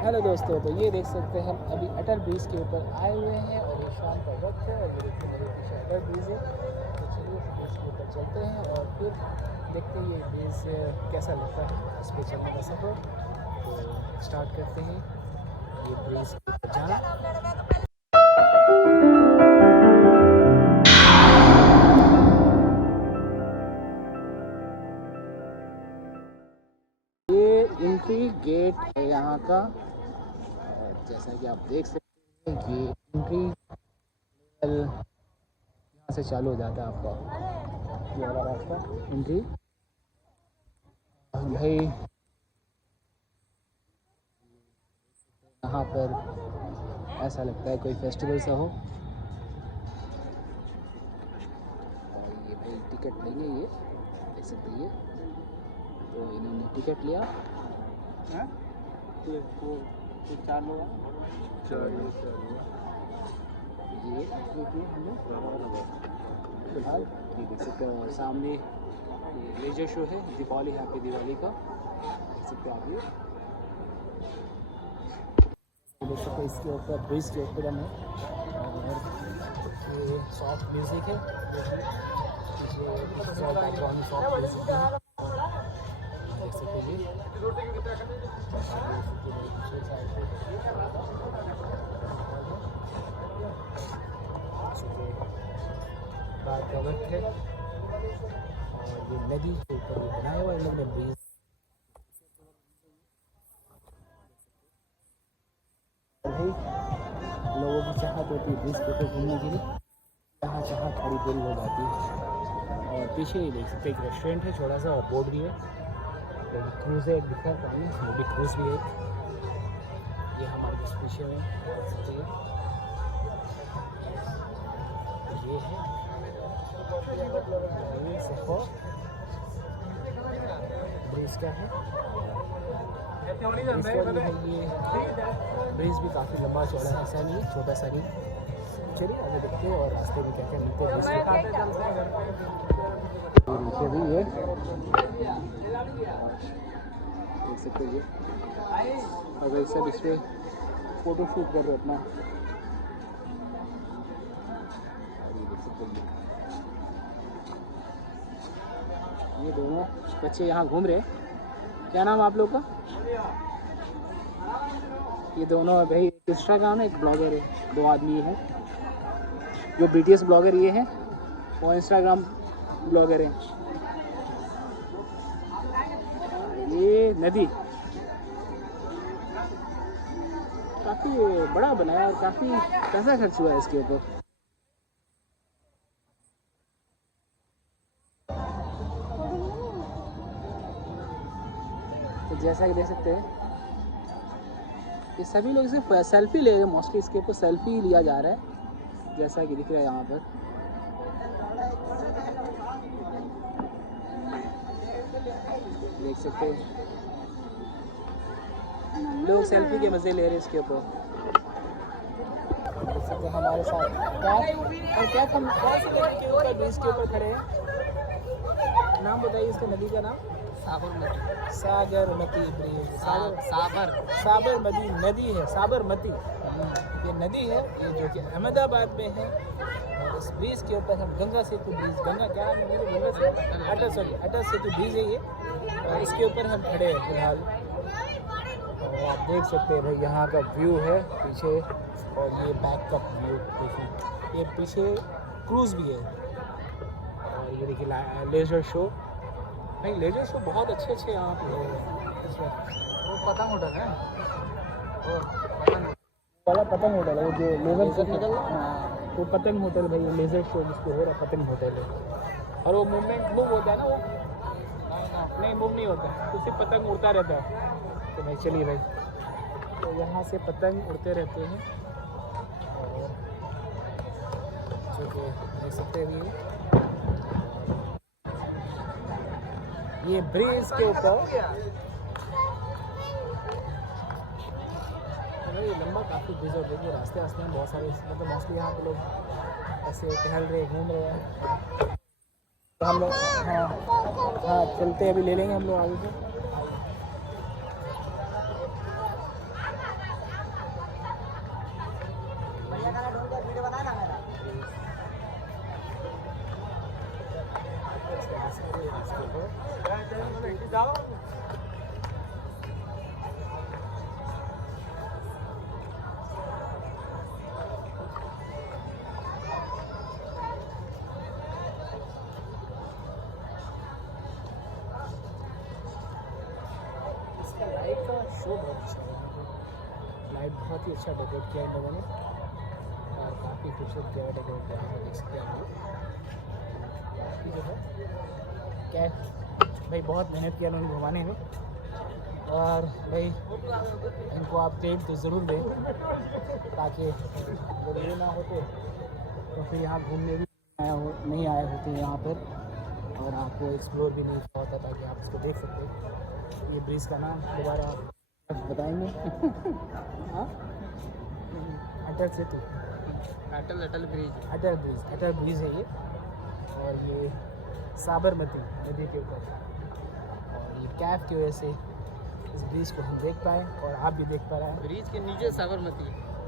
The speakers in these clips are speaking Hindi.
हेलो दोस्तों, तो ये देख सकते हैं हम अभी अटल ब्रिज के ऊपर आए हुए हैं और ये शाम का वक्त है और ये देखिए मेरे पीछे अटल ब्रिज है। तो चलिए ब्रिज के ऊपर चलते हैं और फिर देखते हैं ये ब्रिज कैसा लगता है इस पर चलने का सफ़र। तो स्टार्ट करते हैं ये ब्रिज के ऊपर जाना। ये एंट्री गेट है यहाँ का और जैसा कि आप देख सकते हैं ये एंट्री यहाँ से चालू हो जाता है आपका ये वाला रास्ता एंट्री। भाई यहाँ पर ऐसा लगता है कोई फेस्टिवल सा हो। और ये भाई टिकट लेंगे, ये देख सकते हैं। ये तो इन्होंने टिकट लिया है तो वो 4 लोग ये फिलहाल ये देख सकते हो। और सामने ये लेजर शो है, दीपावली हैप्पी दिवाली का देख सकते हो आप। ये देख सकते हो इसके ऊपर ब्रिज के ऊपर हम और ये सॉफ्ट म्यूज़िक है बैकग्राउंड सॉफ्ट म्यूज़िक है देख सकते हैं। बात का वक्त है और ये नदी के ऊपर बनाया हुआ है इन लोगों ने ब्रिज। भाई लोगों की चाहत होती है ब्रिज के ऊपर घूमने के लिए, जहाँ जहाँ थोड़ी पूरी हो जाती है। और पीछे ही देख सकते एक रेस्टोरेंट है छोटा सा और बोर्ड भी है। तो क्रूज़ है एक दिख रहा है पानी, वो भी क्रूज़ भी है ये हमारे पास पीछे में देख सकते हैं। ये है ब्रिज क्या है ये ब्रिज भी काफ़ी लंबा चौड़ा है, ऐसा नहीं है छोटा सा नहीं। चलिए आगे देखते हैं और रास्ते में क्या क्या मिलते हैं। नीचे भी ये देख सकते हैं। अगर सब इस पर फोटो शूट कर रहे अपना ये देख सकते हैं। ये दोनों बच्चे यहाँ घूम रहे हैं। क्या नाम आप लोग का? ये दोनों भाई इंस्टाग्राम में एक ब्लॉगर है, 2 आदमी है जो BTS ब्लॉगर ये है और इंस्टाग्राम ब्लॉगर है। ये नदी काफ़ी बड़ा बनाया और काफ़ी पैसा खर्च हुआ है इसके ऊपर। तो जैसा कि देख सकते हैं ये सभी लोग सिर्फ सेल्फी ले रहे हैं, मोस्टली इसके ऊपर सेल्फी ही लिया जा रहा है जैसा कि दिख रहा है यहाँ पर। देख सकते हैं लोग सेल्फी के मज़े ले रहे हैं इसके ऊपर। देख सकते हैं हमारे साथ क्या और क्या हम ब्रिज के ऊपर खड़े हैं। नाम बताइए इसके नदी का नाम? साबरमती। सागरमती ब्रिज। साबरमती नदी है, साबरमती ये नदी है ये जो कि अहमदाबाद में है। और इस ब्रिज के ऊपर हम गंगा सेतु ब्रिज, गंगा क्या नाम है? गंगा से अटल सेतु ब्रिज है ये और इसके ऊपर हम खड़े हैं फिलहाल। और आप देख सकते हैं भाई यहाँ का व्यू है पीछे और ये बैक का व्यू देखिए। ये पीछे क्रूज़ भी है और ये देखिए लेज़र शो। नहीं लेज़र शो बहुत अच्छे यहाँ पे वो पतंग होटल है वाला पतंग होटल है जो लेज़र शो। हाँ वो पतंग होटल भाई, वो लेज़र शो जिसको हो रहा पतंग होटल है। और वो मूव होता है ना, वो नहीं मूव नहीं होता, तो सिर्फ पतंग उड़ता रहता है। तो भाई चलिए भाई, तो यहाँ से पतंग उड़ते रहते हैं और ठीक है देख सकते हैं ये ब्रिज के ऊपर ये लंबा काफ़ी ब्रिज और देखिए रास्ते में बहुत सारे मतलब मोस्टली यहाँ पे लोग ऐसे टहल रहे घूम रहे हैं। तो हम लोग हाँ चलते अभी ले लेंगे हम लोग आगे से। लाइट का शो बहुत अच्छा है। लाइट बहुत ही अच्छा डेकोरेट किया इन लोगों ने और काफ़ी खूबसूरत किया है डेकोरेट किया है, देख सकते हैं आप लोग। बाकी जो है क्या भाई बहुत मेहनत किया उन्होंने घुमाने में, और भाई इनको आप टेंट तो ज़रूर दें ताकि जब ये ना होते तो फिर यहाँ घूमने भी नहीं आए होते यहाँ पर और आपको एक्सप्लोर भी नहीं किया होता ताकि आप इसको देख सकते। ये ब्रिज का नाम दोबारा बताएंगे? हाँ, अटल सेतु, अटल ब्रिज है ये, और ये साबरमती नदी के ऊपर, और ये कैफ की वजह से इस ब्रिज को हम देख पाए और आप भी देख पा रहे हैं। ब्रिज के नीचे साबरमती,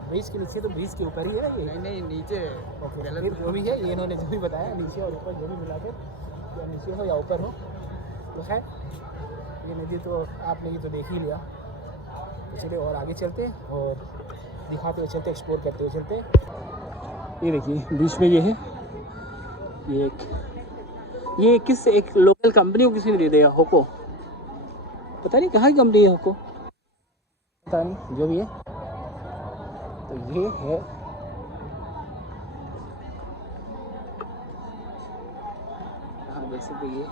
ब्रिज के नीचे तो ब्रिज के ऊपर ही है ना ये? नहीं नीचे। ओके, फिर जो भी है ये इन्होंने जो भी बताया नीचे और ऊपर जो भी मिला के, या नीचे हो या ऊपर हो, तो खैर ये नदी तो आपने ये तो देख ही लिया। तो चलिए और आगे चलते हैं और दिखाते हुए चलते, एक्सप्लोर करते हुए चलते। ये देखिए बीच में ये है, ये किस एक लोकल कंपनी को किसी ने दे दिया, होको, पता नहीं कहाँ की कंपनी है होको, पता नहीं, जो भी है। तो ये है हाँ देख सकते ये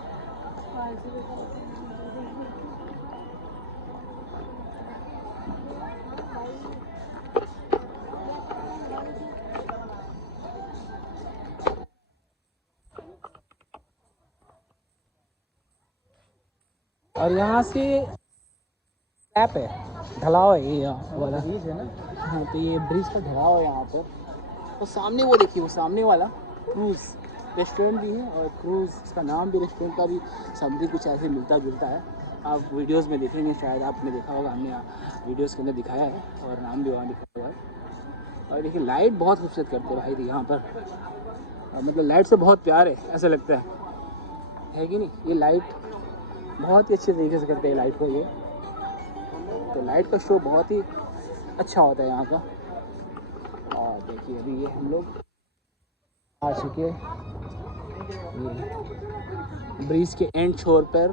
और यहाँ से टैप है, ढलाव है ये यहाँ वाला ब्रिज है ना। हाँ तो ये ब्रिज का ढलाव है यहाँ पर। तो सामने वो देखिए, वो सामने वाला क्रूज़ रेस्टोरेंट भी है, और क्रूज़ इसका नाम भी, रेस्टोरेंट का भी सब भी कुछ ऐसे मिलता जुलता है। आप वीडियोस में देखेंगे, शायद आपने देखा होगा, हमने वीडियोस के अंदर दिखाया है और नाम भी वहाँ लिखा हुआ है। और देखिए लाइट बहुत खूबसूरत करते हैं भाई यहाँ पर, मतलब लाइट से बहुत प्यार है ऐसा लगता है कि नहीं? ये लाइट बहुत ही अच्छे तरीके से करते हैं लाइट को ये, तो लाइट का शो बहुत ही अच्छा होता है यहाँ का। और देखिए अभी ये हम लोग आ चुके ये ब्रिज के एंड छोर पर,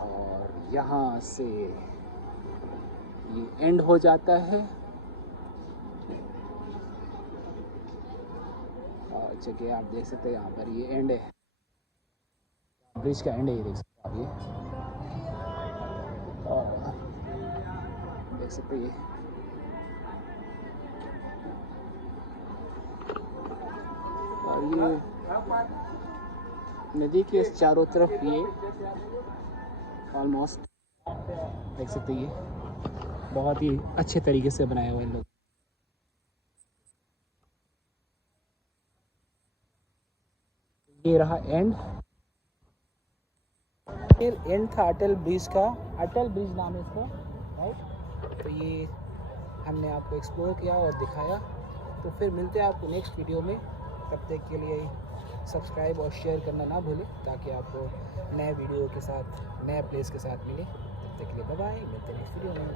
और यहाँ से ये एंड हो जाता है, और जगह आप देख सकते हैं यहाँ पर ये एंड है, ब्रिज का एंड है, ये देख सकते हैं आप ये, और देख सकते हैं ये और ये नदी के चारों तरफ ये ऑलमोस्ट देख सकते हैं, ये बहुत ही अच्छे तरीके से बनाया हुआ है इन लोग। ये रहा एंड था अटल ब्रिज का, अटल ब्रिज नाम है इसका, राइट। तो ये हमने आपको एक्सप्लोर किया और दिखाया, तो फिर मिलते हैं आपको नेक्स्ट वीडियो में। तब तक के लिए सब्सक्राइब और शेयर करना ना भूलें ताकि आपको नए वीडियो के साथ, नए प्लेस के साथ मिले। तब तक के लिए बाय बाय, मिलते हैं नेक्स्ट वीडियो में।